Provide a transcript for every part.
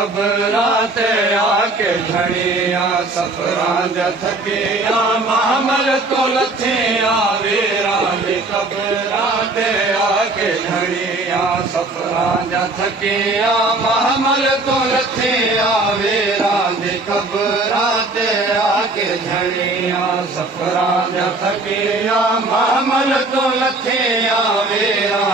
कबराते आके झड़िया सफरा जथकिया महमल तो लथिया वीरा कबराते आके झड़िया सफरा जथकिया महमल तो लथिया वीरा कबराते आके झड़िया सफरा जथकिया महमल तो लथिया वीरा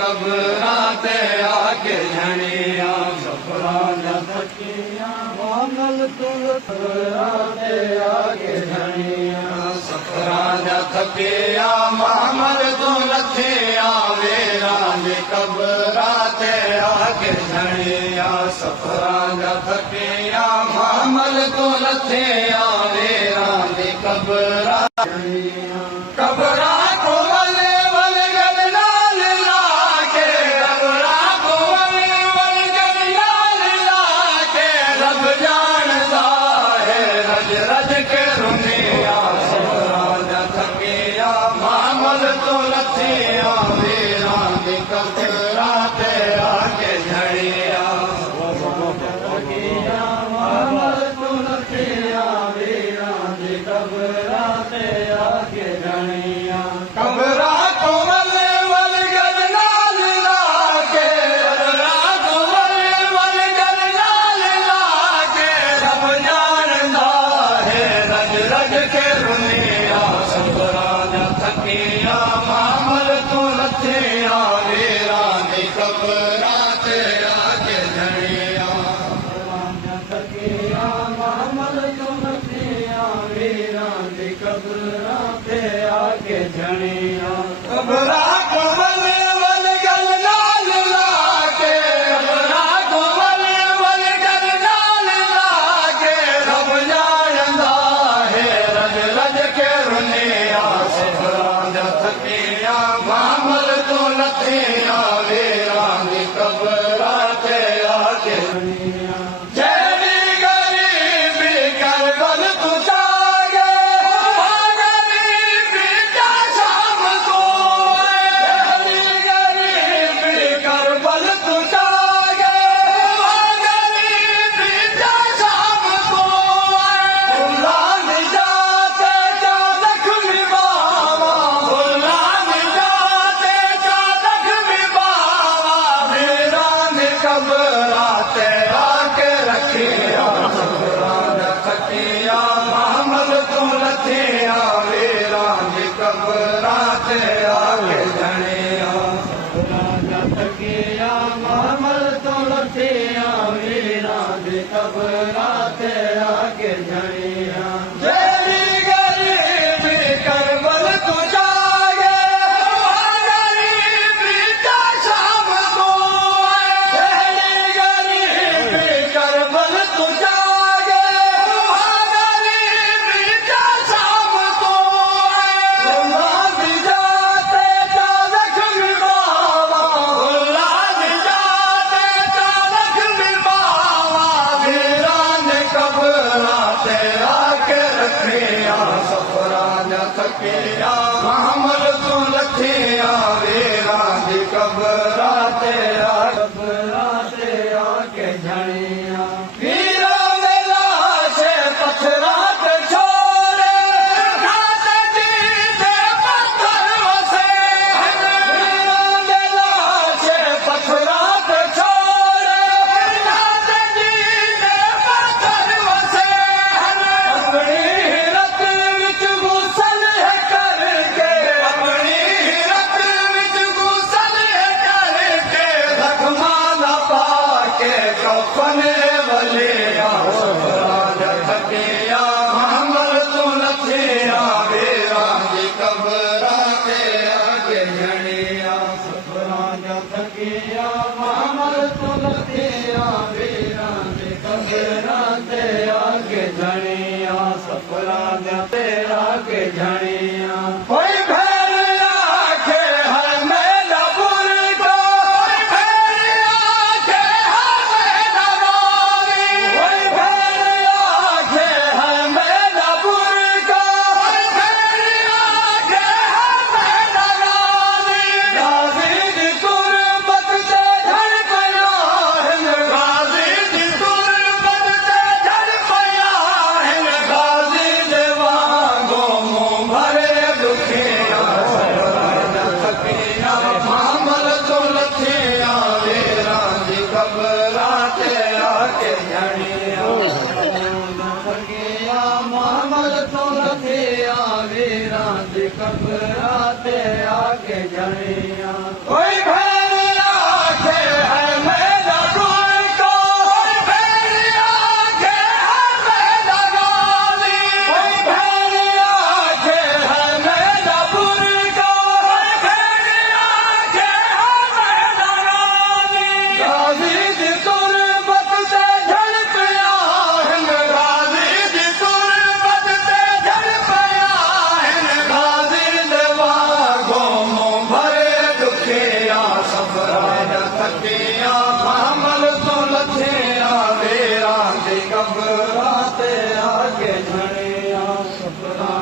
कबराते आके झड़िया सफरा जथकिया महमल तो कबराते आके झड़िया सफरा जथकिया महमल तो लथिया वीरा कबराते आके झड़िया सफरा जथकिया महमल तो लथिया वीरा कबरा कबरा को वले वले गलनाल लाके कबरा को वले वले गलनाल लाके रब जानदा है रज रज के रुनिया सफरा जथकिया महमल तो लथिया वीरा कबराते आके झड़िया महमल तो लथिया वीरा कबराते आके झड़िया कबरा को वले वले गलनाल लाके कबरा को वले वले गलनाल लाके रब जानदा है रज रज के रुनिया सफरा जथकिया महमल तो लथिया वीरा कबराते आके झड़िया जथकिया महमल तो लथिया वीरा कबराते आके झड़िया कबरा को वले वले गलनाल लाके कबरा को वले वले गलनाल लाके रब जानदा है रज रज के रुनिया सफरा जथकिया महमल तो लथिया वीरा कबराते आके झड़िया जेड़ी गरीबी करबल तू जागे गरीबी का शाम को जेड़ी गरीबी करबल तू जागे गरीबी का शाम को फुलान जाते जा लक्ष्मी बाबा फुलान जाते जा लक्ष्मी बाबा वीरा कबराते आके रखिया सफरा जथकिया महमल तो लथिया वीरा कबराते आके झड़िया सफरा जथकिया महमल तो लथिया वीरा कबराते आके झड़िया जेड़ी गरीबी करबल तू जागे गरीबी का शाम को जेड़ी गरीबी करबल तू जागे गरीबी का शाम को फुलान जाते जा लक्ष्मी बाबा फुलान जाते जा लक्ष्मी बाबा वीरा कबराते आके रखिया सफरा जथकिया महमल तो लथिया वीरा कबराते आके झड़िया वीरा मेला से पत्थरात छोड़े खाते जी दे पत्थर वसे वीरा मेला से पत्थरात छोड़े खाते जी दे पत्थर वसे अपनी हिरत विच गुसल है करके अपनी हिरत विच गुसल है करके रखमा न पाके कफन वलिया सफरा जथकिया महमल तो लथिया वीरा कबराते आके झड़िया सफरा जथकिया महमल तो लथिया वीरा कबराते आके झड़िया सफरा जथे आके झड़िया कोई भैर आखे हर मेला बुर को कोई भैर आखे हर मेला बारी कोई भैर झणिया थकिया महमल तो लथिया वीरा दी कबरा ते आके झणिया कोई भेड़ आखे है मेरा गुण को कोई भेड़ आखे है मेरा गाली कोई भेड़ आखे है मेरा बुर को कोई भेड़ आखे है मेरा गाली गाजी दी तुरबत से झड़ पिया हिन गाजी दी तुरबत से झड़ पिया हिन गाजी देवा गोमो भरे दुखिया सफरा थकिया महमल तो लथिया वीरा दी कबरा ते आके झणिया सफरा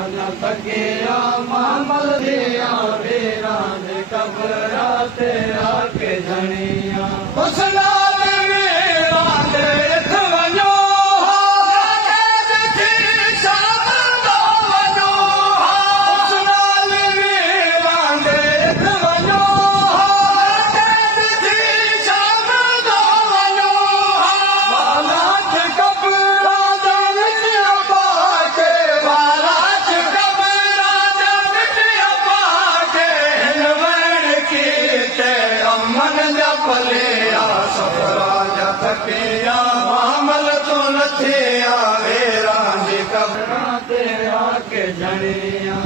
थकिया महमल दिया वीरा दी कबरा ते आके झणिया उस नाल वीरा दे इथ वञो उस नाल वीरा दे इथ वञो बालाच कबरा जा मिटिया पाके बालाच कबरा जा मिटिया पाके हिन वण की ते अमन जा पलिया सफरा जा थकिया महमल तो लथिया वीरा दी कबरा ते आके झणिया